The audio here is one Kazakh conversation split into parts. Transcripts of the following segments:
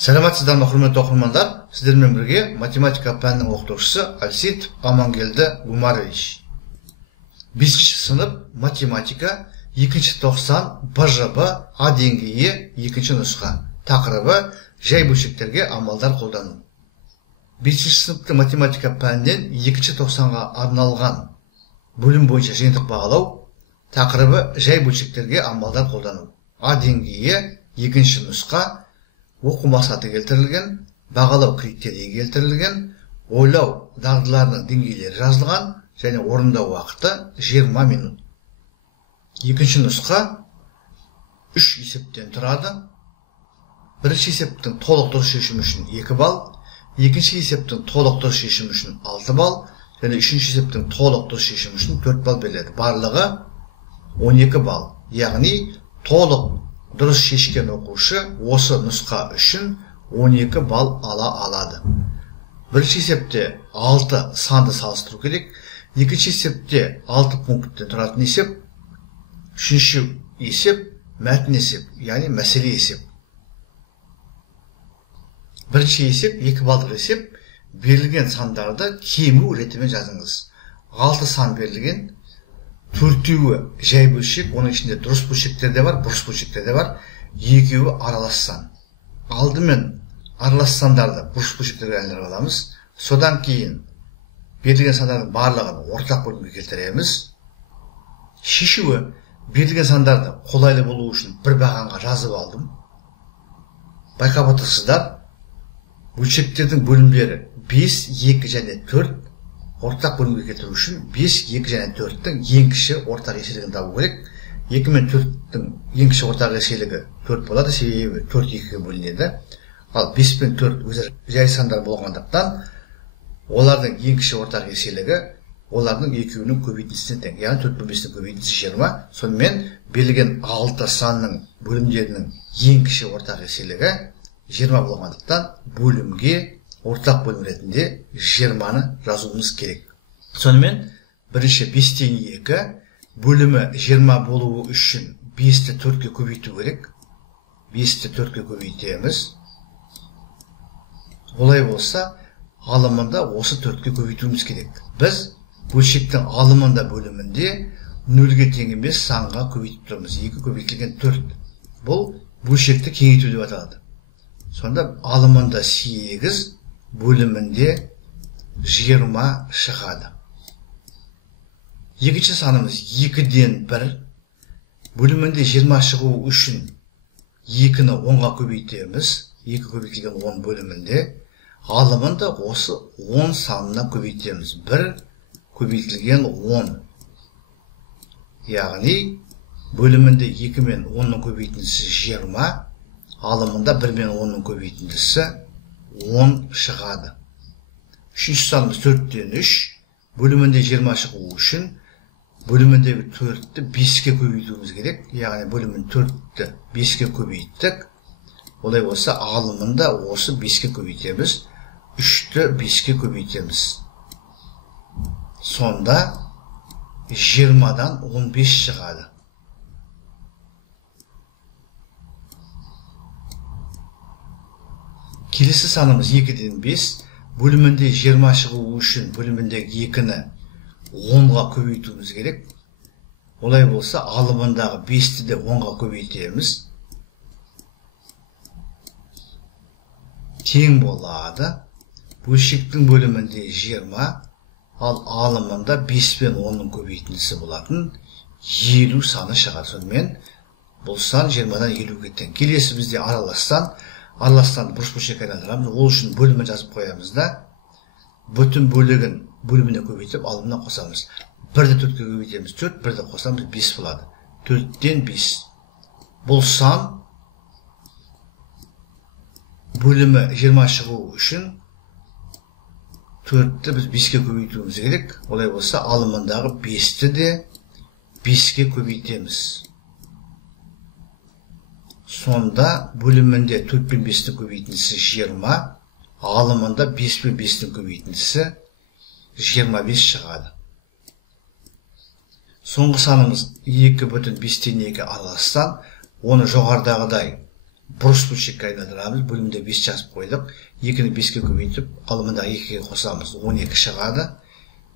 Саламатсыздар ма, құрметті оқырмандар? Сіздермен бірге математика пәнінің оқытушысы Алсит Амангелді Гумарович. 5-ші сынып математика 2-ші тоқсан БЖБ А деңгейі 2-ші нұсқа. Тақырыбы жай бөлшектерге амалдар қолдану. 5-ші сыныпты математика пәнінен 2-ші тоқсанға арналған бөлім бойынша жиынтық бағалау. Тақырыбы жай бөлшектерге амалдар қолдану. А деңгейі 2-ші нұсқа. Оқу мақсаты келтірілген, бағалау критерийі келтірілген, ойлау дағдыларының деңгейлері жазылған және орындау уақыты 20 минут. 2-ші нұсқа 3 есептен тұрады. Бірінші есептің толық дұрыс шешімі үшін 2 балл, екінші есептің толық дұрыс шешімі үшін 6 балл, және үшінші есептің толық дұрыс шешімі үшін 4 балл беріледі. Барлығы 12 балл. Яғни толық дұрыс шешкен оқушы осы нұсқа үшін 12 балл ала алады. Бірінші есепте 6 санды салыстыру керек. Екінші есепте 6 пункттен тұратын есеп. Үшінші есеп мәтін есеп, яғни мәселе есеп. Бірінші есеп 2 балдық есеп. Берілген сандарды кему ретімен жазыңыз. 6 сан берілген. 4-еуі жай бөлшек, оның ішінде дұрыс бөлшектер де бар, бұрыс бөлшектер де бар. 2-еуі аралас сан. Алдымен аралас сандарды бұрыс бөлшектерге айналдырып аламыз. Содан кейін берілген сандардың барлығын ортақ бөлімге келтіреміз. Шешуі берілген сандарды қолайлы болу үшін бір бағанға жазып алдым. Байқап отырсыздар, бөлшектердің бөлімдері 5, 2 және 4. Ортақ бөлімге келтіру үшін 5, 2 және 4-тің ең кіші ортақ еселігін табу керек. 2 мен 4-тің ең кіші ортақ еселігі 4 болады, себебі 4 2-ге бөлінеді. Ал 5 пен 4 өзі жай сандар болғандықтан, олардың ең кіші ортақ еселігі олардың екеуінің көбейтіндісіне тең. Яғни 4 пен 5-тің көбейтіндісі 20. Сонымен берілген 6 санның бөлімдерінің ең кіші ортақ еселігі 20 болғандықтан бөлімге ортақ бөлім ретінде 20-ны жазуымыз керек. Сонымен, бірінші 5-тен 2 бөлімі 20 болуы үшін 5-ті 4-ке көбейту керек. 5-ті 4-ке көбейтеміз. Олай болса, алымында осы 4-ке көбейтуіміз керек. Біз бөлшектің алымында бөлімінде 0-ге тең емес санға көбейтіп тұрмыз. 2 көбейтілген 4. Бұл бөлшекті кеңейту деп аталады. Сонда алымында 8, бөлімінде 20 шығады. Екінші санымыз 2-ден 1. Бөлімінде 20 шығу үшін 2-ні 10-ға көбейтеміз. 2 көбейтілген 10 бөлімінде. Алымында осы 10 санына көбейтеміз. 1 көбейтілген 10. Яғни бөлімінде 2 мен 10-ның көбейтіндісі 20. Алымында 1 мен 10-ның көбейтіндісі 10 шығады. Үшінші санымыз 4-тен 3. Бөлімінде 20 шығу үшін бөліміндегі 4-ті 5-ке көбейтуіміз керек. Яғни бөлімін 4-ті 5-ке көбейттік. Олай болса, алымында осы 5-ке көбейтеміз. 3-ті 5-ке көбейтеміз. Сонда 20-дан 15 шығады. Келесі санымыз 2-ден 5. Бөлімінде 20 шығу үшін бөліміндегі 2-ні 10-ға көбейтуіміз керек. Олай болса, алымындағы 5-ті де 10-ға көбейтеміз. Тең болады. Бөлшектің бөлімінде 20, ал алымында 5 пен 10-ның көбейтіндісі болатын 50 саны шығады. Сонымен бұл сан 20-дан 50-ге тең. Келесі бізде араластан. Араластанды бұрыш бөлшекке айналдырамыз. Ол үшін бөлімін жазып қоямыз да, бүтін бөлігін бөліміне көбейтіп, алымына қосамыз. 1-ді 4-ке көбейтеміз, 4, 1-ді қосамыз, 5 болады. 4-тен 5. Бұл сан бөлімі 20 шығу үшін 4-ті біз 5-ке көбейтуіміз керек. Олай болса, алымындағы 5-ті де 5-ке көбейтеміз. Сонда бөлімінде 4 пен 5-тің көбейтіндісі 20, алымында 5 пен 5-тің көбейтіндісі 25 шығады. Соңғы санымыз 2 бүтін 5-тен 2 араластан, оны жоғардағыдай бұрыш бөлшекке айналдырамыз. Бөлімде 5 жазып қойдық. 2-ні 5-ке көбейтіп, алымында 2-ге қосамыз, 12 шығады.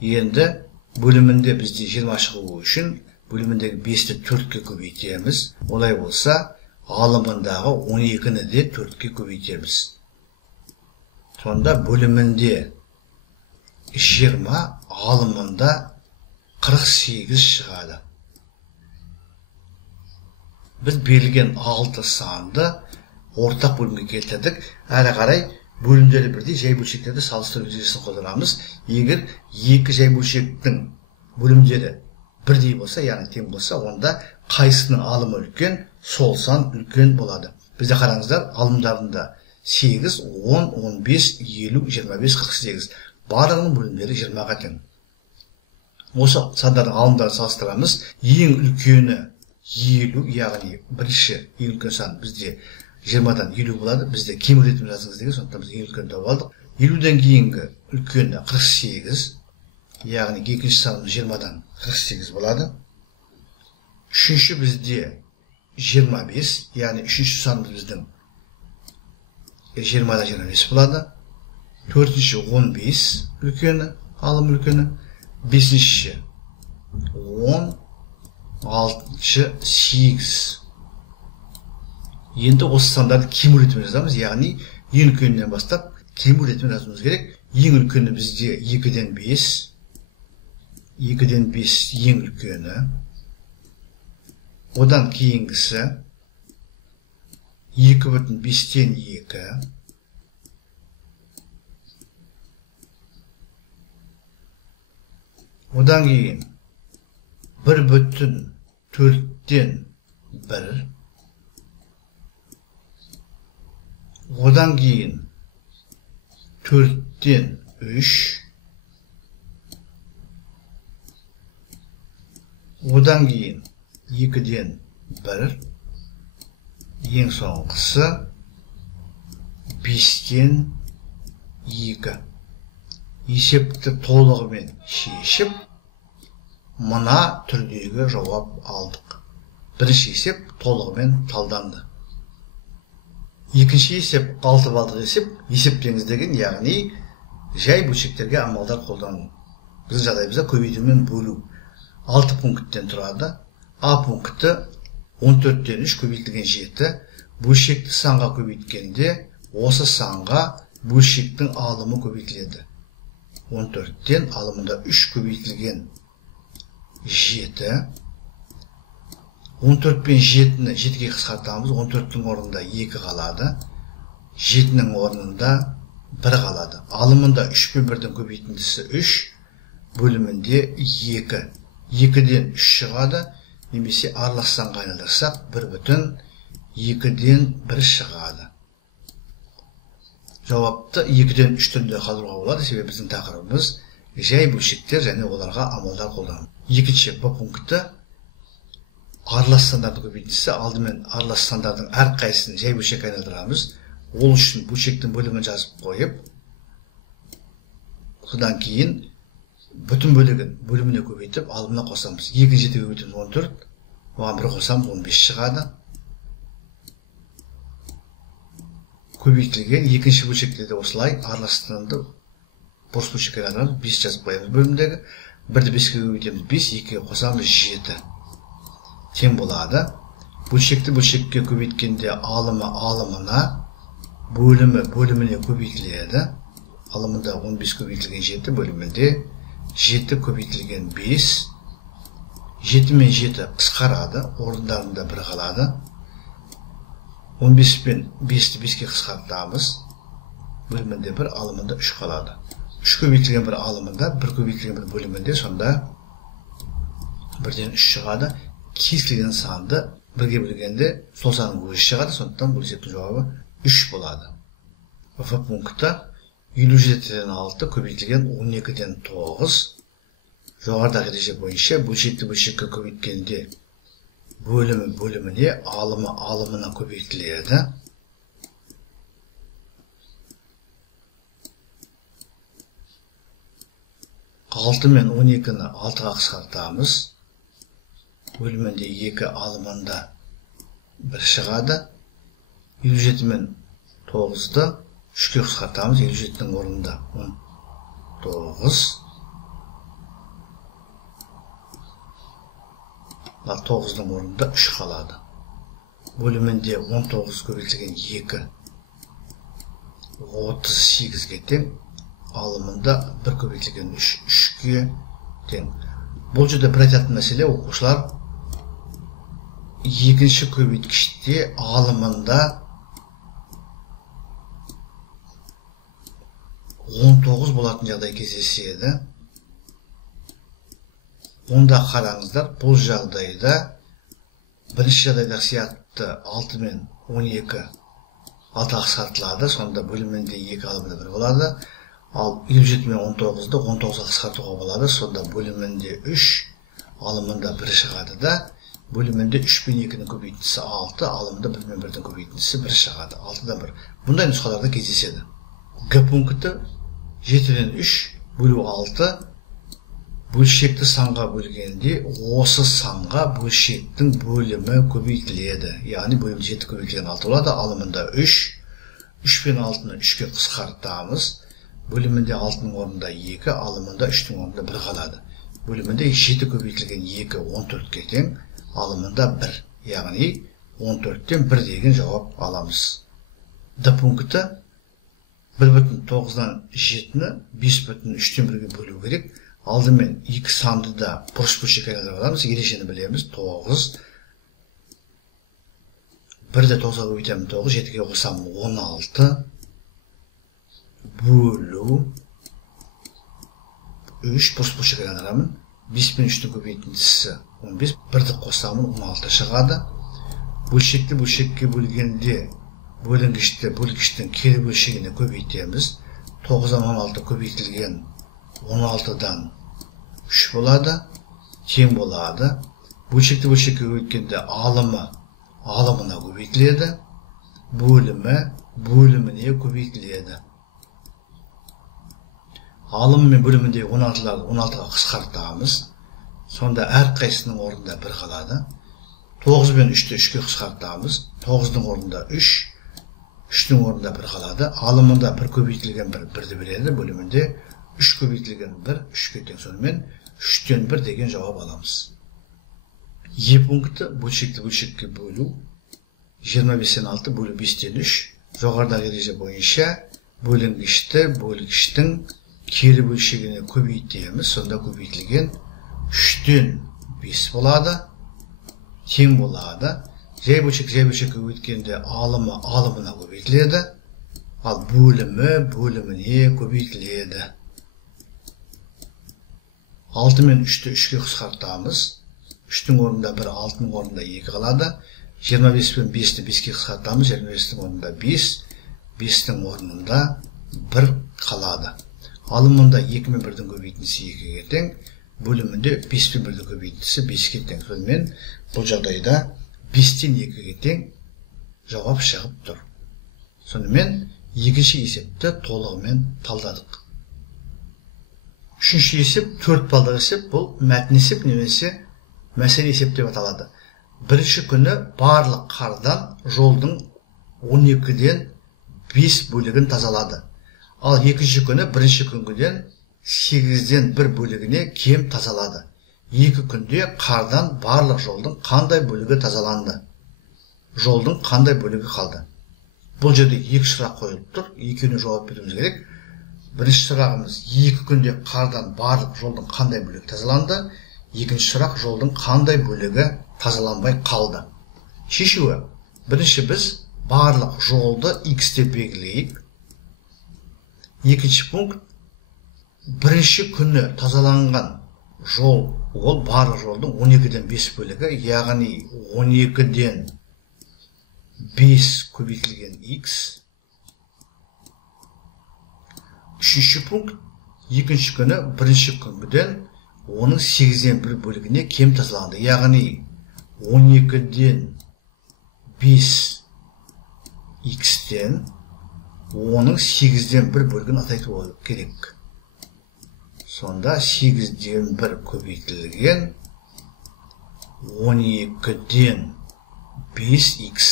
Енді бөлімінде бізде 20 шығу үшін бөліміндегі 5-ті 4-ке көбейтеміз. Олай болса, алымындағы 12-ні де 4-ке көбейтеміз. Сонда бөлімінде 20, алымында 48 шығады. Біз берілген 6 санды ортақ бөлімге келтірдік. Әрі қарай бөлімдері бірдей, жай бөлшектерді салыстыру ережесін қолданамыз. Егер екі жай бөлшектің бөлімдері бірдей болса, яғни тең болса, онда қайсының алымы үлкен, сол сан үлкен болады. Бізде қараңыздар, алымдарында 8, 10, 15, 50, 25, 48. Барлығының бөлімдері 20-ға тең. Осы сандардың алымдарын салыстырамыз. Ең үлкені 50, яғни бірінші ең үлкен сан бізде 20-дан 50 болады. Бізде кем ретім жазыңыз деген, сондықтан біз ең үлкен тауып алдық. 50-ден кейінгі үлкені 48, яғни екінші санымыз 20-дан 48 болады. Үшінші бізде 25, яғни үшінші санымыз біздің 20-дан 25 болады. Төртінші 15 үлкені, алым үлкені. Бесінші 10, алтыншы 8. Енді осы сандарды кем ретімен жазамыз, яғни ең үлкенінен бастап кем ретімен жазуымыз керек. Ең үлкені бізде 2-ден 5, 2-ден 5 ең үлкені. Одан кейінгісі 2,5-тен 2. Одан кейін 1,4-тен 1. Одан кейін 4-тен 3. Одан кейін 2-ден 1. Ең соңғысы 5-тен 2. Есепті толығымен шешіп, мына түрдегі жауап алдық. Бірінші есеп толығымен талданды. Екінші есеп 6 балдық есеп. Есептеңіз деген, яғни жай бөлшектерге амалдар қолдану. Біздің жағдайымызда көбейту мен бөлу 6 пункттен тұрады. А пункті 14-тен 3 көбейтілген 7. Бөлшекті санға көбейткенде осы санға бөлшектің алымы көбейтіледі. 14-тен алымында 3 көбейтілген 7. 14 пен 7-ні 7-ге қысқартамыз. 14-дің орнында 2 қалады. 7-ның орнында 1 қалады. Алымында 3 пен 1-дің көбейтіндісі 3, бөлімінде 2. 2-ден 3 шығады, немесе аралассанға айналдырсақ 1,2-ден 1 шығады. Жауапты 2-ден 3 түрінде қалдыруға болады, себебі біздің тақырыбымыз жай бөлшектер және оларға амалдар қолдану. Екінші Б пункті аралас сандардың көбейтіндісі. Алдымен аралас сандардың әрқайсысын жай бөлшекке айналдырамыз. Ол үшін бөлшектің бөлімін жазып қойып, содан кейін бүтін бөлігін бөліміне көбейтіп, алымына қосамыз. 2-ні 7-ге көбейтеміз 14, оған 1 қосамыз 15 шығады. Көбейтілген екінші бөлшекте де осылай араластырынды бұрыш бөлшекке айналдырамыз. 5 жазып қоямыз бөлімдегі. 1-ді 5-ке көбейтеміз 5, 2-ге қосамыз 7. Тең болады. Бөлшекті бөлшекке көбейткенде алымы алымына, бөлімі бөліміне көбейтіледі. Алымында 15 көбейтілген 7, бөлімінде 7 көбейтілген 5. 7 мен 7 қысқарады, орындарында 1 қалады. 15 пен 5-ті 5-ке қысқартамыз. Бөлімінде 1, алымында 3 қалады. 3 көбейтілген 1 алымында, 1 көбейтілген 1 бөлімінде, сонда 1-ден 3 шығады. Кез келген санды 1-ге бөлгенде сол санның өзі шығады, сондықтан бұл есептің жауабы 3 болады. В пункті 57-ден 6 көбейтілген 12-ден 9. Жоғарыдағы ереже бойынша бөлшекті бөлшекке көбейткенде бөлімі бөліміне, алымы алымына көбейтіледі. Алты мен 12-ні 6-ға қысқартамыз. Бөлімінде 2, алымында 1 шығады. 57 мен 9'ды 3'ке қысқартамыз. 57'nin орнында 19. 9'ның орнында 3 қалады. Бөлімінде 19 көбейтілген 2 38-ге тең. Алымында 1 көбейтілген 3-3-ге тең. Бұл жерде бір айтатын мәселе, оқушылар екінші көбейткіште алымында 19 болатын жағдай кездеседі. Онда қараңыздар, бұл жағдайда бірінші жағдайда сияқты 6 мен 12 6-ға қысқартылады, сонда бөлімінде 2 алымында 1 болады. Ал 57 мен 19-ды 19-ға қысқартуға болады, сонда бөлімінде 3 алымында 1 шығады да, бөлімінде 3 пен 2-ның көбейтіндісі 6, алымында 1 мен 1-дің көбейтіндісі 1 шығады. 6-дан 1. Бұндай нұсқаларда кездеседі. Г пункті 7-ден 3 бөлу 6 бөлшекті санға бөлгенде осы санға бөлшектің бөлімі көбейтіледі. Яғни бөлім 7 көбейтілген 6 болады. Алымында 3 пен 6-ны 3-ке қысқартамыз. Бөлімінде 6-ның орнында 2, алымында 3-ның орнында 1 қалады. Бөлімінде 7 көбейтілген 2 14-ке тең, алымында 1. Яғни 14-тен 1 деген жауап аламыз. Д пункті 1,9-дан 7-ні 5,3-тен 1-ге бөлу керек. Алдымен 2 санды да бұрыш бөлшекке айналдырып аламыз. Ережені білеміз. 9. 1-де 9-ға көбейтемін 9, 7-ге қосамын 16. Бөлу 3 бұрыш бөлшекке айналдырамын. 5 пен 3-дің көбейтіндісі 15, 1-ді қосамын 16 шығады. Бөлшекті бөлшекке бөлгенде бөлгіштің кері бөлшегіне көбейтеміз. 9-дан 16 көбейтілген 16-дан 3 болады, тең болады. Бөлшекті бөлшекке көбейткенде алымына көбейтіледі, бөліміне көбейтіледі. Алымы мен бөлімінде 16-ларды 16-ға қысқартамыз. Сонда әрқайсының орнында 1 қалады. 9 мен 3-ті 3-ке қысқартамыз. 9-ның орнында 3, 3-дің орнында 1 қалады. Алымында 1 көбейтілген 1-ді береді. Бөлімінде 3 көбейтілген 1, 3-ке тең. Сонымен 3-тен 1 деген жауап аламыз. Е пункті бөлшекті бөлшекке бөлу. 25-тен 6 бөлу 5-тен 3. Жоғарыдағы ереже бойынша бөлгіштің кері бөлшегіне көбейтеміз. Сонда көбейтілген 3-тен 5 болады, тең болады. Жай бөлшекке көбейткенде алымына көбейтіледі, ал бөліміне көбейтіледі. 6 мен 3-ті 3-ке қысқартамыз. 3-дің орнында 1, 6-ның орнында 2 қалады. 25 пен 5-ті 5-ке қысқартамыз. 25-дің орнында 5, 5-дің орнында 1 қалады. Алымында 2 мен 1-дің көбейтіндісі 2-ге тең. Бөлімінде 5 пен 1-дің көбейтіндісі 5-ке тең. Сонымен бұл жағдайда 5-тен 2-ге тең жауап шығып тұр. Сонымен екінші есепті толығымен талдадық. Үшінші есеп 4 балдық есеп. Бұл мәтін есеп немесе мәселе есеп деп аталады. Бірінші күні барлық қардан жолдың 12-ден 5 бөлігін тазалады. Ал екінші күні бірінші күнгіден 8-ден 1 бөлігіне кем тазалады. 2 күнде қардан барлық жолдың қандай бөлігі тазаланды? Жолдың қандай бөлігі қалды? Бұл жерде 2 сұрақ қойылып тұр. Екеуіне жауап беруіміз керек. Бірінші сұрағымыз 2 күнде қардан барлық жолдың қандай бөлігі тазаланды? Екінші сұрақ жолдың қандай бөлігі тазаланбай қалды? Шешуі. Бірінші біз барлық жолды X деп белгілейік. Екінші пункт. Бірінші күні тазаланған жол, ол барлық жолдың 12-ден 5 бөлігі, яғни 12-ден 5 көбейтілген X. Үшінші пункт. Екінші күні бірінші күнгіден оның 8-ден 1 бөлігіне кем тазаланды. Яғни 12-ден 5 X-тен оның 8-ден 1 бөлігін атайту керек. Сонда 8-ден 1 көбейтілген 12-ден 5X.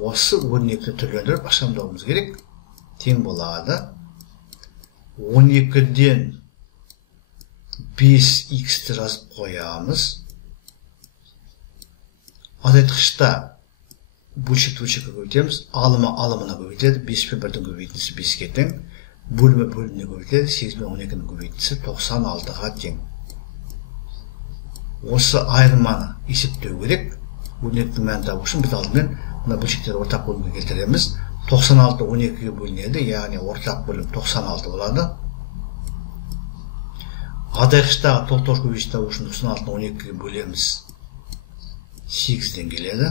осы өрнекті түрлендіріп ашамдауымыз керек. Тең болады 12-ден 5x-ті жазып қоямыз. Азайтқышта бөлшекті бөлшекке көбейтеміз. Алымы алымына көбейтеді. 5 пен 1-дің көбейтіндісі 5-ке тең. Бөлімі бөліміне көбейтеді. 8 пен 12-ның көбейтіндісі 96-ға тең. Осы айырманы есептеу керек. Өрнектің мәнін табу үшін біз алдымен мына бөлшектерді ортақ бөлімге келтіреміз. 96 12-ге бөлінеді, яғни ортақ бөлім 96 болады. Азайтқыштағы толтырғыш көбейішті табу үшін 96-ны 12-ге бөлеміз. 8-ден келеді.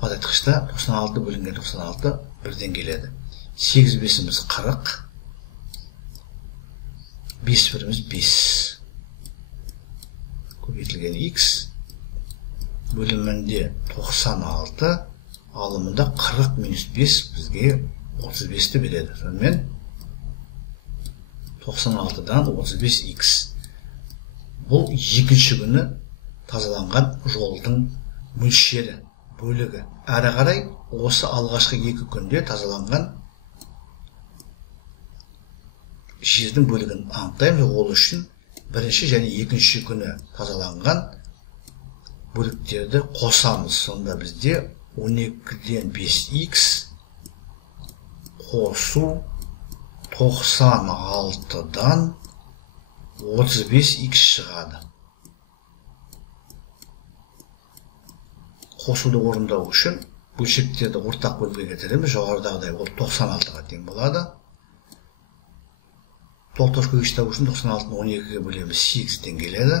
Азайтқышта 96 бөлінген 96 1-ден келеді. 8 бесіміз 40. 5 біріміз 5. Көбейтілген x бөлімінде 96, алымында 40 минус 5 бізге 35-ті береді. Сонымен 96-дан 35x. Бұл екінші күні тазаланған жолдың мөлшері, бөлігі. Әрі қарай осы алғашқы 2 күнде тазаланған жердің бөлігін анықтаймыз. Ол үшін бірінші және екінші күні тазаланған бөліктерді қосамыз. Сонда бізде 12-ден 5x қосу 96-дан 35x шығады. Қосуды орындау үшін бөлшектерді ортақ бөлімге келтіреміз. Жоғарыдағыдай ол 96-ға тең болады. Толтырғыш көбейіш табу үшін 96-ны 12-ге бөлеміз, 8-ден келеді.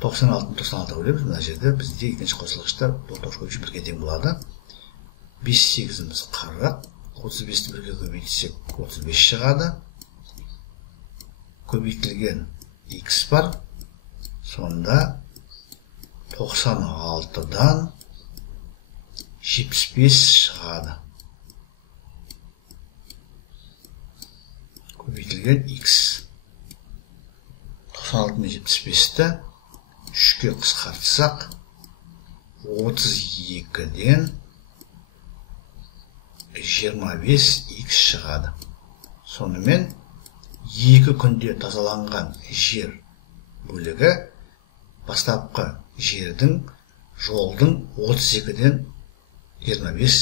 96-ны 96-ға бөлеміз. Мына жерде бізде екінші қосылғышта толтырғыш көбейіш 1-ге тең болады. 5-8-іміз 40. 35-ті 1-ге көбейтсек 35 шығады. Көбейтілген x бар. Сонда 96-дан 75 шығады. Көбейтілген x. 96 мен 75-ті 3-ке қысқартсақ 32-ден 25x шығады. Сонымен 2 күнде тазаланған жер бөлігі бастапқы жердің жолдың 32-ден 25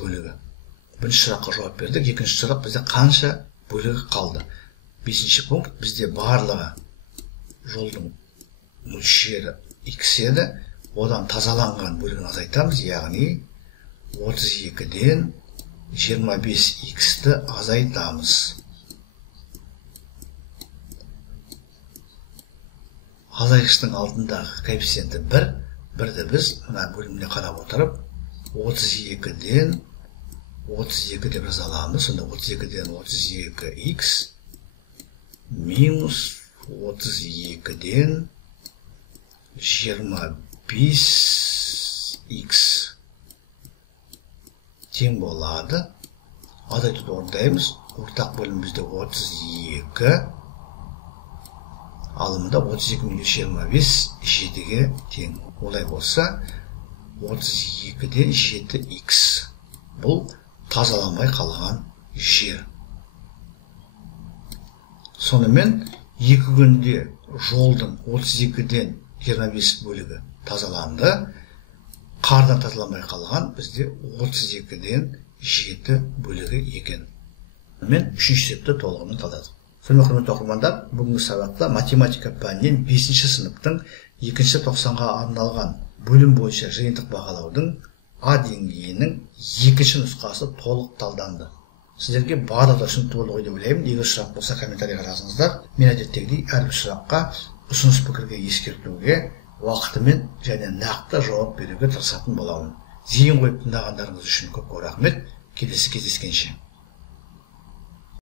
бөлігі. Бірінші сұраққа жауап бердік. Екінші сұрақ бізде қанша бөлігі қалды? 5-ші пункт бізде барлығы жолдың мөлшері x еді. Одан тазаланған бөлігін азайтамыз, яғни 32-ден 25x-ті азайтамыз. Азайтқыштың алдындағы коэффициенті 1. 1-ді біз мына бөліміне қарап отырып 32-ден 32 деп жазаламыз. Сонда 32-ден 32x минус 32-ден 25x тең болады. Азайтуды орындаймыз. Ортақ бөлім бізде 32, алымында 32 минус 25 7-ге тең. Олай болса 32-ден 7x. Бұл тазаланбай қалған жер. Сонымен 2 күнде жолдың 32-ден 25 бөлігі тазаланды. Қардан тазаламай қалған бізде 32-ден 7 бөлігі екен. Мен 3-ші есепті толығымен талдадық. Сонымен құрметті оқырмандар, бүгінгі сабақта математика пәнінен 5-ші сыныптың 2-ші тоқсанға арналған бөлім бойынша жиынтық бағалаудың А деңгейінің 2-ші нұсқасы толық талданды. Сіздерге барлығы түсінікті болды ғой деп ойлаймын. Егер сұрақ болса комментарийға жазыңыздар. Мен әдеттегідей әрбір сұраққа ұсыныс пікірге ескертуге уақытымен және нақты жауап беруге тырысатын боламын. Зейін қойып тыңдағандарыңыз үшін көп рахмет. Келесі кездескенше.